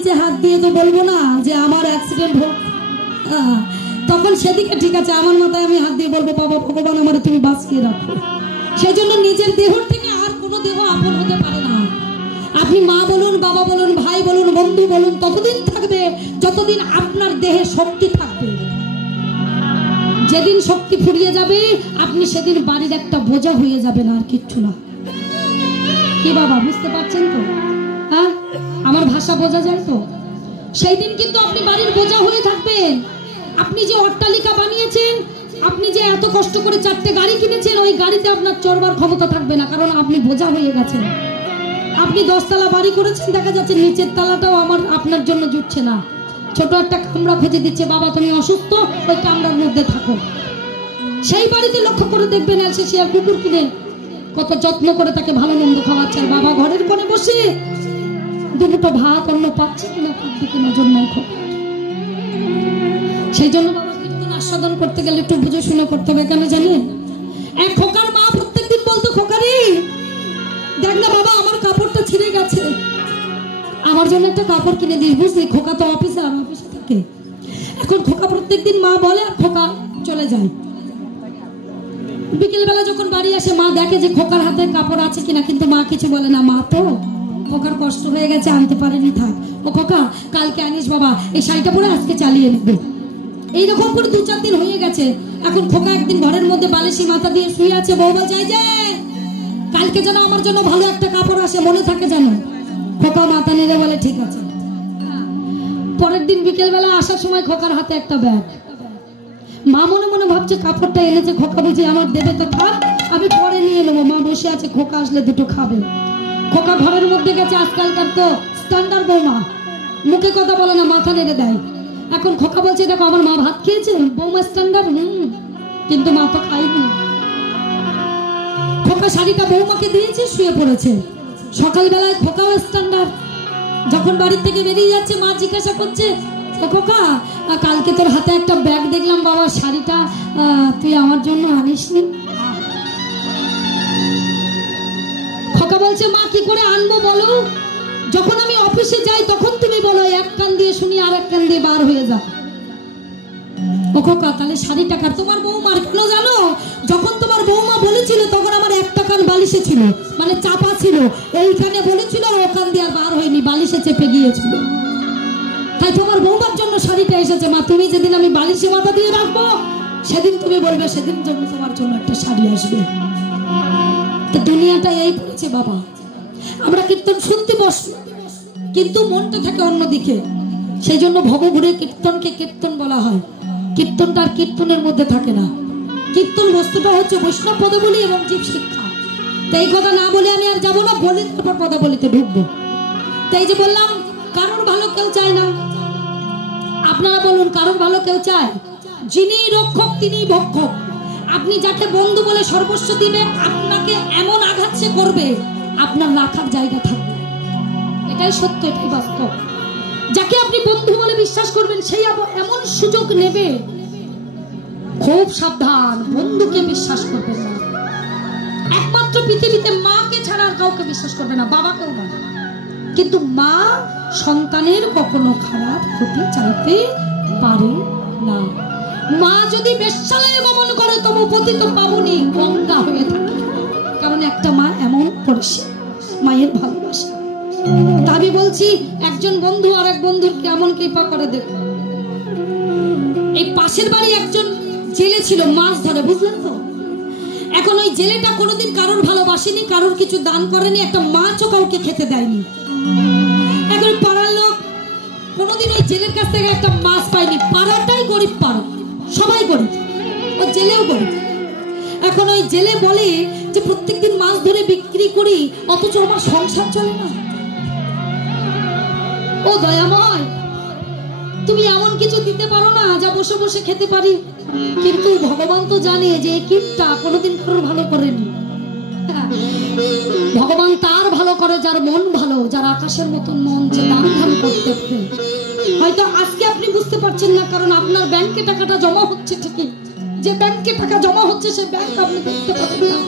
নিচে হাত দিয়ে তো বলবো না যে আমার অ্যাক্সিডেন্ট হোক, তখন সেদিকে ঠিক আছে, আমার মাথায় আমি হাত দিয়ে বলবো বাবা ভগবান আমার তুমি বাঁচিয়ে রাখো। সেই জন্য নিজের দেহর থেকে আর কোনো দেহ আপন হতে পারে না। আপনি মা বলুন, বাবা বলুন, ভাই বলুন, বন্ধু বলুন, ততদিন থাকবে যতদিন আপনার দেহে শক্তি থাকবে। যেদিন শক্তি ফুরিয়ে যাবে আপনি সেদিন বাড়ির একটা বোঝা হয়ে যাবেন, আর কিচ্ছু না। কি বাবা বুঝতে পারছেন তো? হ্যাঁ, আমার ভাষা বোঝা যায় তো? সেই দিন কিন্তু আপনি বাড়ির বোঝা হয়ে থাকবেন। আপনি যে অট্টালিকা বানিয়েছেন, আপনি যে এত কষ্ট করে 4টে গাড়ি কিনেছেন, ওই গাড়িতে আপনার চড়বার ক্ষমতা থাকবে না, কারণ আপনি বোঝা হয়ে গেছেন। আপনি 10 তলা বাড়ি করেছেন, দেখা যাচ্ছে নিচের তলাটাও আপনার জন্য জুটছে না। ছোট একটা কামরা খুঁজে দিচ্ছে, বাবা তুমি অসুস্থ, ওই কামরার মধ্যে থাকো। সেই বাড়িতে লক্ষ্য করে দেখবেন এসে সে আর কুকুর কিনে কত যত্ন করে তাকে ভালো মন্দ খাওয়াচ্ছে, আর বাবা ঘরের কোণে বসে দুটো ভাত অন্য পাচ্ছে কিনা তার দিকে নজর নেই। সেই জন্য বাবা কীর্তন আস্বাদন করতে গেলে একটু বুঝে শুনে করতে হবে। কেন জানেন? এক খোকার মা প্রত্যেকদিন বলতো, খোকারি দেখ না বাবা আমার কাপড়টা ছিঁড়ে গেছে, আমার জন্য একটা কাপড় কিনে দিস, বুঝলি? খোকা তো অফিসে থাকে। এখন খোকা প্রত্যেকদিন মা বলে আর খোকা চলে যায়। বিকেল বেলা যখন বাড়ি আসে মা দেখে যে খোকার হাতে কাপড় আছে কিনা, কিন্তু মা কিছু বলে না। মা তো খোকার কষ্ট হয়ে গেছে, আনতে পারেনি, থাক। ও খোকা কালকে আনিস বাবা, এই শাড়িটা পরে আজকে চালিয়ে নেবে। এইরকম করে 2-4 দিন হয়ে গেছে। এখন খোকা একদিন ঘরের মধ্যে বালিশি মাথা দিয়ে শুয়ে আছে, বৌমা যাই যে কালকে যেন আমার জন্য ভালো একটা কাপড় আসে, মনে থাকে যেন। খোকা মাথা নেড়ে বলে ঠিক আছে। পরের দিন বিকেল বেলা আসার সময় খোকার হাতে একটা ব্যাগ। মা মনে মনে ভাবছে কাপড়টা এনেছে খোকা বুঝি আমার দেবে, তো থাক আমি পরে নিয়ে নেবো। মা বসে আছে, খোকা আসলে দুটো খাবে। খোকা ঘরের মধ্যে গেছে, আজকালকার তো স্ট্যান্ডার্ড বৌমা, মুখে কথা বলে না, মাথা নেড়ে দেয়। এখন খোকা বলছে দেখো আমার মা ভাত খেয়েছে, বৌমা স্ট্যান্ডার্ড, কিন্তু মা তো খাইনি। খোকা শাড়িটা বৌমাকে দিয়েছে, শুয়ে পড়েছে। সকালবেলায় খোকাও স্ট্যান্ডার্ড। যখন বাড়ির থেকে বেরিয়ে যাচ্ছে মা জিজ্ঞাসা করছে, খোকা কালকে তোর হাতে একটা ব্যাগ দেখলাম বাবা, শাড়িটা তুই আমার জন্য আনিসনি? খোকা বলছে মা কি করে আনবো বলো, যখন আমি অফিসে যাই তখন তুমি বলো এক কান দিয়ে শুনি আর এক কান দিয়ে বার হয়ে যাও। ও খোকা তাহলে শাড়িটা কার? তোমার বৌমার। কেন জানো? যখন তোমার বৌমা বলেছিল তখন আমার একটা কান বালিশে ছিল, মানে চাপা ছিল, এইখানে বলেছিল ও কান দিয়ে আর বার হয়নি, বালিশে চেপে গিয়েছিল। তাই তোমার বৌমার জন্য শাড়িটা এসেছে। মা তুমি যেদিন আমি বালিশে মাথা দিয়ে রাখবো সেদিন তুমি বলবে, সেদিন জন্য তোমার জন্য একটা শাড়ি আসবে। তো দুনিয়াটা এই করেছে বাবা। আমরা কীর্তন শুনতে বসি কিন্তু মনটা থাকে অন্যদিকে। সেই জন্য ভবঘুরে কীর্তনকে কীর্তন বলা হয়। কীর্তনটা আর কীর্তনের মধ্যে থাকে না। কীর্তন বস্তুটা হচ্ছে বৈষ্ণব পদাবলী এবং জীব শিক্ষা। তো এই কথা না বলে আমি আর যাবো না, বলি তারপর পদাবলীতে ঢুকবো। তাই যে বললাম কারোর ভালো কেউ চায় না। আপনারা বলুন কারোর ভালো কেউ চায়? যিনি রক্ষক তিনি ভক্ষক। আপনি যাকে বন্ধু বলে সর্বস্ব দিবে, আপনাকে এমন আঘাত সে করবে আপনার রাখার জায়গা থাকবে। এটাই সত্য, এটাই বাস্তব। যাকে আপনি বন্ধু বলে বিশ্বাস করবেন সেই এমন সুযোগ নেবে, খুব সাবধান, বন্ধুকে বিশ্বাস করবেন না। একমাত্র পৃথিবীতে মাকে ছাড়া আর কাউকে বিশ্বাস করবে না, বাবাকেও না। কিন্তু মা সন্তানের কখনো খারাপ ক্ষতি চাইতে পারে না। মা যদি বেশ্যালয়ে গমন করে তবু পতিত পাবনী গঙ্গা হয়ে থাকে, কারণ একটা মা এমন করেছে, মায়ের ভালোবাসা। আমি বলছি একজন বন্ধু আর এক বন্ধুর কেমন কৃপা করে দেখো। এই পাশের বাড়ি একজন জেলে ছিল, মাছ ধরে, বুঝলেন তো? এখন ওই জেলেটা কোনোদিন কারোর ভালোবাসেনি, কারোর কিছু দান করেনি, একটা মাছও কাউকে খেতে দেয়নি। এখন পাড়ার লোক কোনোদিন ওই জেলের কাছ থেকে একটা মাছ পায়নি। পাড়াটাই গরিব পাড়া, সবাই গরিব, ওই জেলেও গরিব। এখন ওই জেলে বলে যে প্রত্যেকদিন মাছ ধরে বিক্রি করি, অথচ আমার সংসার চলে না। ও দয়াময়, তুমি এমন কিছু দিতে পারো না যা বসে বসে খেতে পারি? কিন্তু ভগবান তো জানে যে এই কীটটা কোনোদিন কারোর ভালো করেনি। ভগবান তার ভালো করে যার মন ভালো, যার আকাশের মতন মন, যে দান ধ্যান করতে পারে। হয়তো আজকে আপনি বুঝতে পারছেন না, কারণ আপনার ব্যাংকে টাকাটা জমা হচ্ছে ঠিকই, যে ব্যাংকে টাকা জমা হচ্ছে সে ব্যাংক আপনি দেখতে পাবেন না,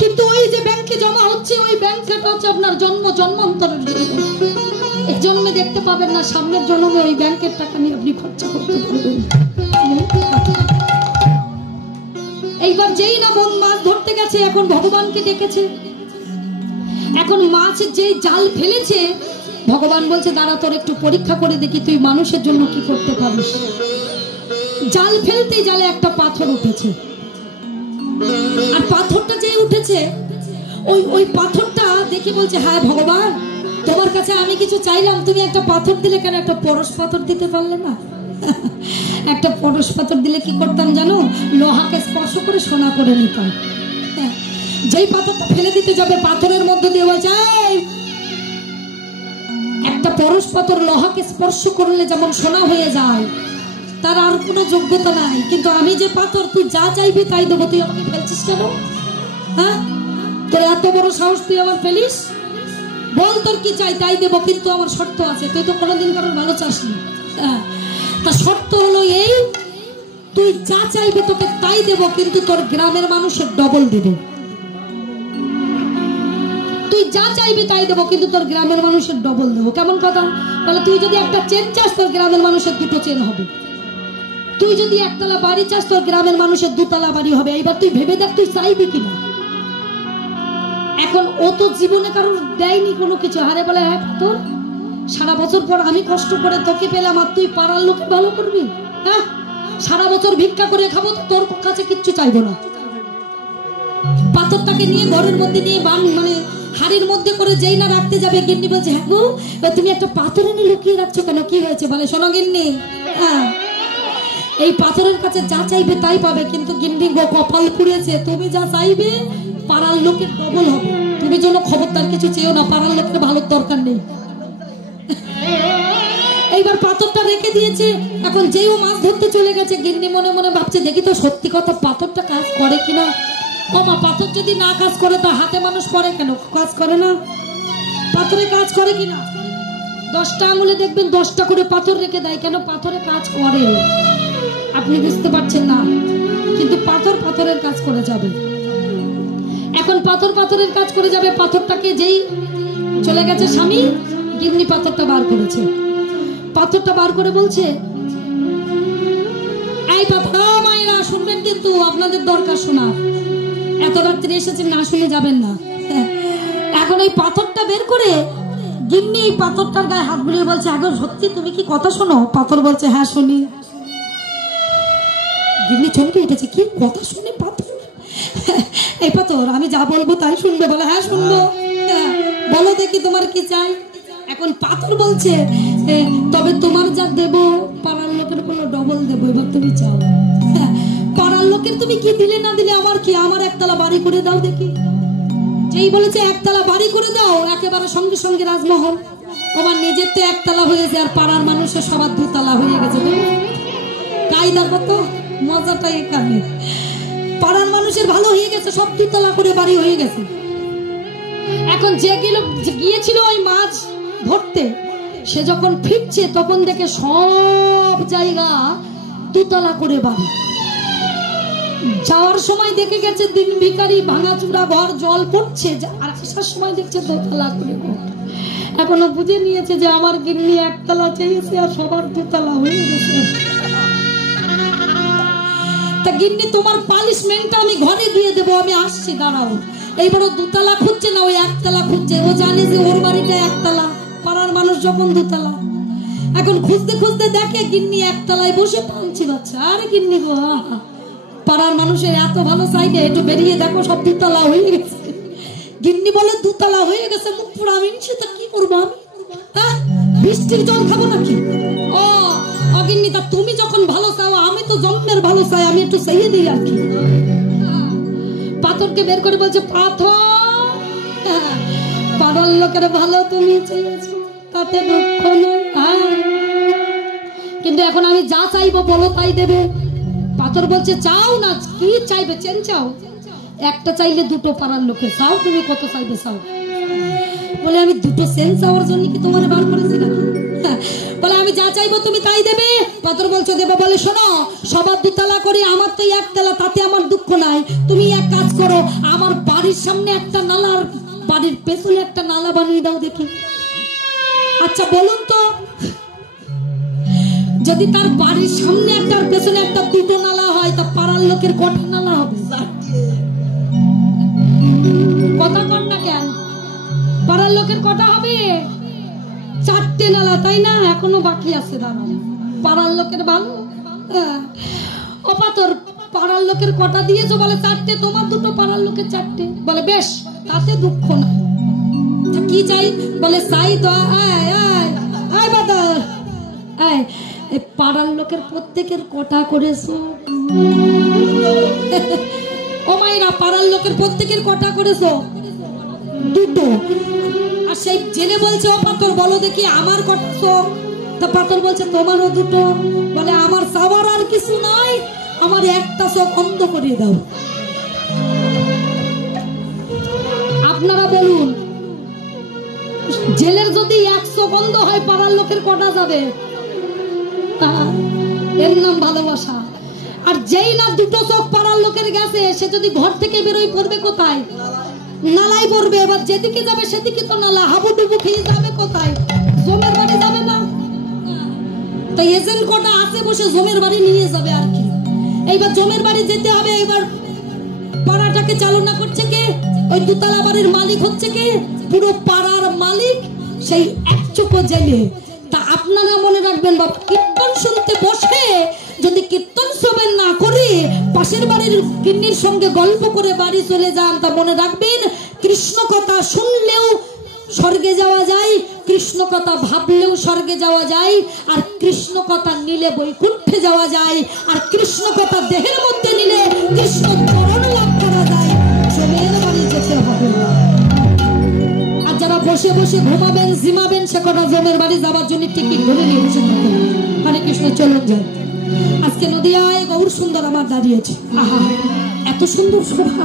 কিন্তু ওই যে ব্যাংকে জমা হচ্ছে ওই ব্যাংকটা হচ্ছে আপনার জন্ম জন্মান্তরের জন্য। এই জন্মে দেখতে পাবেন না, সামনের জন্মে ওই ব্যাংকের টাকা নিয়ে আপনি খরচা করতে পারবেন। এইবার যেই না বোন মাছ ধরতে গেছে, এখন ভগবানকে ডেকেছে। এখন মাছ যেই জাল ফেলেছে, ভগবান বলছে দাঁড়া তোর একটু পরীক্ষা করে দেখি তুই মানুষের জন্য কি করতে পারিস। জাল ফেলতেই জালে একটা পাথর উঠেছে, আর পাথরটা যে উঠেছে ওই পাথরটা দেখে বলছে হ্যাঁ ভগবান, তোমার কাছে আমি কিছু চাইলাম, তুমি একটা পাথর দিলে কেন? একটা পরশ পাথর দিতে পারলে না? একটা পরশ পাথর দিলে কি করতাম জানো? লোহাকে স্পর্শ করে সোনা করে নিতাম। যেই পাথরটা ফেলে দিতে যাবে, পাথরের মধ্যে দিয়ে বলছে একটা পরশ পাথর লোহাকে স্পর্শ করলে যেমন সোনা হয়ে যায়, তার আর কোনো যোগ্যতা নাই। কিন্তু আমি যে পাথর, তুই যা চাইবি তাই দেবো। তুই আমাকে ফেলছিস কেন? হ্যাঁ, তোর এত বড় সাহস, তুই আমার ফেলিস? বল তোর কি চাই তাই দেবো, কিন্তু আমার শর্ত আছে। তুই তো কোনোদিন কারোর ভালো চাসনি। হ্যাঁ, তা শর্ত হলো এই, তুই যা চাইবি তোকে তাই দেবো, কিন্তু তোর গ্রামের মানুষের ডবল দেবে। তুই যা চাইবি তাই দেবো, কিন্তু তোর গ্রামের মানুষের ডবল দেবো। কেমন কথা? বলে তুই যদি একটা চেন চাস, তোর গ্রামের মানুষের দুটো চেন হবে। তুই যদি একতলা বাড়ি চাস, তোর গ্রামের মানুষের দুতলা বাড়ি হবে। এইবার তুই ভেবে দেখ তুই চাইবি কিনা। এখন ও তো জীবনে কারোর দেয়নি কোনো কিছু। হারে বলে হ্যাঁ তোর সারা বছর পর আমি কষ্ট করে তোকে পেলাম, আর তুই পাড়ার লোকে ভালো করবি? হ্যাঁ, সারা বছর ভিক্ষা করে খাবো, তোর কাছে কিচ্ছু চাইবো না। পাথরটাকে নিয়ে ঘরের মধ্যে নিয়ে মানে হাড়ির মধ্যে করে যেই না রাখতে যাবে, গিন্নি বলছে হ্যাঁ গো, তুমি একটা পাথর এনে লুকিয়ে রাখছো কেন? কি হয়েছে? বলে শোনো গিন্নি, হ্যাঁ এই পাথরের কাছে যা চাইবে তাই পাবে, কিন্তু গিন্নি গো কপাল পুড়েছে, তুমি যা চাইবে পাড়ার লোকের ডবল হবে। তুমি যেন খবরদার কিছু চেয়েও না, পাড়ার লোকের ভালোর দরকার নেই। এইবার পাথরটা রেখে দিয়েছে। এখন যেও মাছ ধরতে চলে গেছে, গিন্নি মনে মনে ভাবছে দেখি তো সত্যি কথা পাথরটা কাজ করে কিনা। ও মা, পাথর যদি না কাজ করে তা হাতে মানুষ পড়ে কেন? কাজ করে না? পাথরে কাজ করে কিনা? 10টা আঙুলে দেখবেন 10টা করে পাথর রেখে দেয়। কেন? পাথরে কাজ করে। আপনি বুঝতে পারছেন না, কিন্তু পাথর পাথরের কাজ করে যাবে। এখন পাথর পাথরের কাজ করে যাবে। পাথরটাকে যেই চলে গেছে স্বামী, গিন্নি পাথরটা বার করেছে। পাথরটা বার করে বলছে এই পাথর মায়েরা শুনবেন, কিন্তু আপনাদের দরকার শোনা। এত রাত্রে এসেছেন, না শুনে যাবেন না। এখন এই পাথরটা বের করে গিন্নি এই পাথরটার গায়ে হাত বুলিয়ে বলছে এখন সত্যি তুমি কি কথা শোনো? পাথর বলছে হ্যাঁ শুনি। গিন্নি চমকে উঠেছে, কি কথা শুনে পাথর? এই পাথর আমি যা বলবো তাই শুনবে? বলে হ্যাঁ শুনবো। বলো দেখি তোমার কি চাই? এখন পাথর বলছে তবে তোমার যা দেব পাড়ার লোকের কোনো ডবল দেবো। এবার তুমি চাও। পাড়ার লোকের তুমি কি দিলে না দিলে আমার কি? আমার একতলা বাড়ি করে দাও দেখি। যেই বলেছে একতলা বাড়ি করে দাও, একেবারে সঙ্গে সঙ্গে রাজমহল। তোমার নিজের তো একতলা হয়েছে, আর পাড়ার মানুষের সবার দুতলা হয়ে গেছে। কায়দা কত, মজাটা এখানে। পাড়ার মানুষের ভালো হয়ে গেছে, সব দুতলা করে বাড়ি হয়ে গেছে। এখন যে গিয়েছিল ওই মাছ ধরতে, সে যখন ফিরছে তখন দেখে সব জায়গা দুতলা করে বাড়ি। যাওয়ার সময় দেখে গেছে দিন ভিখারি, ভাঙাচুরা ঘর, জল পড়ছে, আর আসার সময় দেখছে দোতলা করে ঘর। এখনো বুঝে নিয়েছে যে আমার গিন্নি একতলা চেয়েছে আর সবার দুতলা হয়ে গেছে। তা গিন্নি তোমার পানিশমেন্টটা আমি ঘরে গিয়ে দেবো, আমি আসছি, দাঁড়াও। এইবার ও দুতলা খুঁজছে না, ওই একতলা খুঁজছে। ও জানে যে ওর বাড়িটা একতলা, পাড়ার মানুষ যখন দুতলা। এখন খুঁজতে খুঁজতে দেখে গিন্নি একতলায় বসে পাঞ্চি বাচ্চা। আরে গিন্নি গো, পাড়ার মানুষের এত ভালো চাইবে, একটু বেরিয়ে দেখো সব দুতলা হয়ে গেছে। গিন্নি বলে দুতলা হয়ে গেছে, মুখ পুরো আমি সেটা কি করবো আমি? বৃষ্টির জল খাবো নাকি? ও অগিন্নি, তা তুমি যখন ভালো চাও, আমি তো জন্মের ভালো চাই, আমি একটু চাইয়ে দিই আর কি। পাথরকে বের করে বলছে পাথর, পাড়ার লোকের ভালো তুমি চেয়েছো, তাতে দুঃখ নয়, কিন্তু এখন আমি যা চাইবো বলো তাই দেবে। পাথর বলছে চাও না, কি চাইবে? চেন চাও? একটা চাইলে দুটো পাড়ার লোকের চাও, তুমি কত চাইবে চাও? বলে আমি দুটো চেন চাওয়ার জন্য কি তোমার বার করেছি নাকি? বলে আমি যা চাইবো তুমি তাই দেবে। পাথর বলছে দেবো। বলে শোনো, সবার দুতলা করে, আমার তো একতলা, তাতে আমার দুঃখ নাই। তুমি এক কাজ করো, আমার বাড়ির সামনে একটা নালা, আর বাড়ির পেছনে একটা নালা বানিয়ে দাও দেখি। আচ্ছা বলুন তো, যদি তার বাড়ির সামনে একটা আর পেছনে একটা দুটো নালা হয়, তা পাড়ার লোকের কটা নালা হবে? কথা কর না কেন? পাড়ার লোকের কটা হবে? 4টে নালা, তাই না? এখনো বাকি আছে, দাঁড়ান। পাড়ার লোকের ভালো। অপাতর পাড়ার লোকের কটা দিয়েছো? বলে 4টে। তোমার দুটো, পাড়ার লোকের 4টে। বলে বেশ, তাতে দুঃখ না। কি চাই? বলে চাই তো পাড়ার লোকের প্রত্যেকের কটা করেছো? ও মায়েরা, পাড়ার লোকের প্রত্যেকের কটা করেছো? দুটো। আর সেই জেলে বলছে, ও পাথর বলো দেখি আমার কটা চোখ? তা পাথর বলছে তোমারও দুটো। বলে আমার চাওয়ার আর কিছু নাই, আমার একটা চোখ অন্ধ করিয়ে দাও। আপনারা বলুন, জেলের যদি 100 বন্ধ হয়, পাড়ার লোকের কটা যাবে? এর নাম ভালোবাসা। আর যেই না দুটো চোখ পাড়ার লোকের গেছে, সে যদি ঘর থেকে বেরোয় পড়বে কোথায়? নালায় পড়বে। এবার যেদিকে যাবে সেদিকে তো নালা, হাবুডুবু খেয়ে যাবে কোথায়? জমের বাড়ি যাবে না? তো এজেন্ট কটা আছে বসে জমের বাড়ি নিয়ে যাবে আর কি। এইবার জমের বাড়ি যেতে হবে। এবার পাড়াটাকে চালনা করছে কে? ওই দুতলা বাড়ির মালিক হচ্ছে কে? পুরো পাড়ার মালিক সেই একচোখো জেলে। তা আপনারা মনে রাখবেন, বাবা, কীর্তন শুনতে বসে যদি কীর্তন শ্রবণ না করে পাশের বাড়ির গিন্নির সঙ্গে গল্প করে বাড়ি চলে যান, তা মনে রাখবেন, কৃষ্ণ কথা শুনলেও স্বর্গে যাওয়া যায়, কৃষ্ণ কথা ভাবলেও স্বর্গে যাওয়া যায়, আর কৃষ্ণ কথা নিলে বৈকুণ্ঠে যাওয়া যায়, আর কৃষ্ণ কথা দেহের মধ্যে নিলে কৃষ্ণ চরণ লাভ করা যায়। জমের বাড়ি যেতে হবে। আর যারা বসে বসে ঘুমাবেন, জিমাবেন, সে কটা জমের বাড়ি যাবার জন্য টিকিট ধরে নিয়ে বসে থাকবেন। হরে কৃষ্ণ, চলুন যাই। আজকে নদিয়ায় গৌর সুন্দর আমার দাঁড়িয়েছে। আহা, এত সুন্দর শোভা।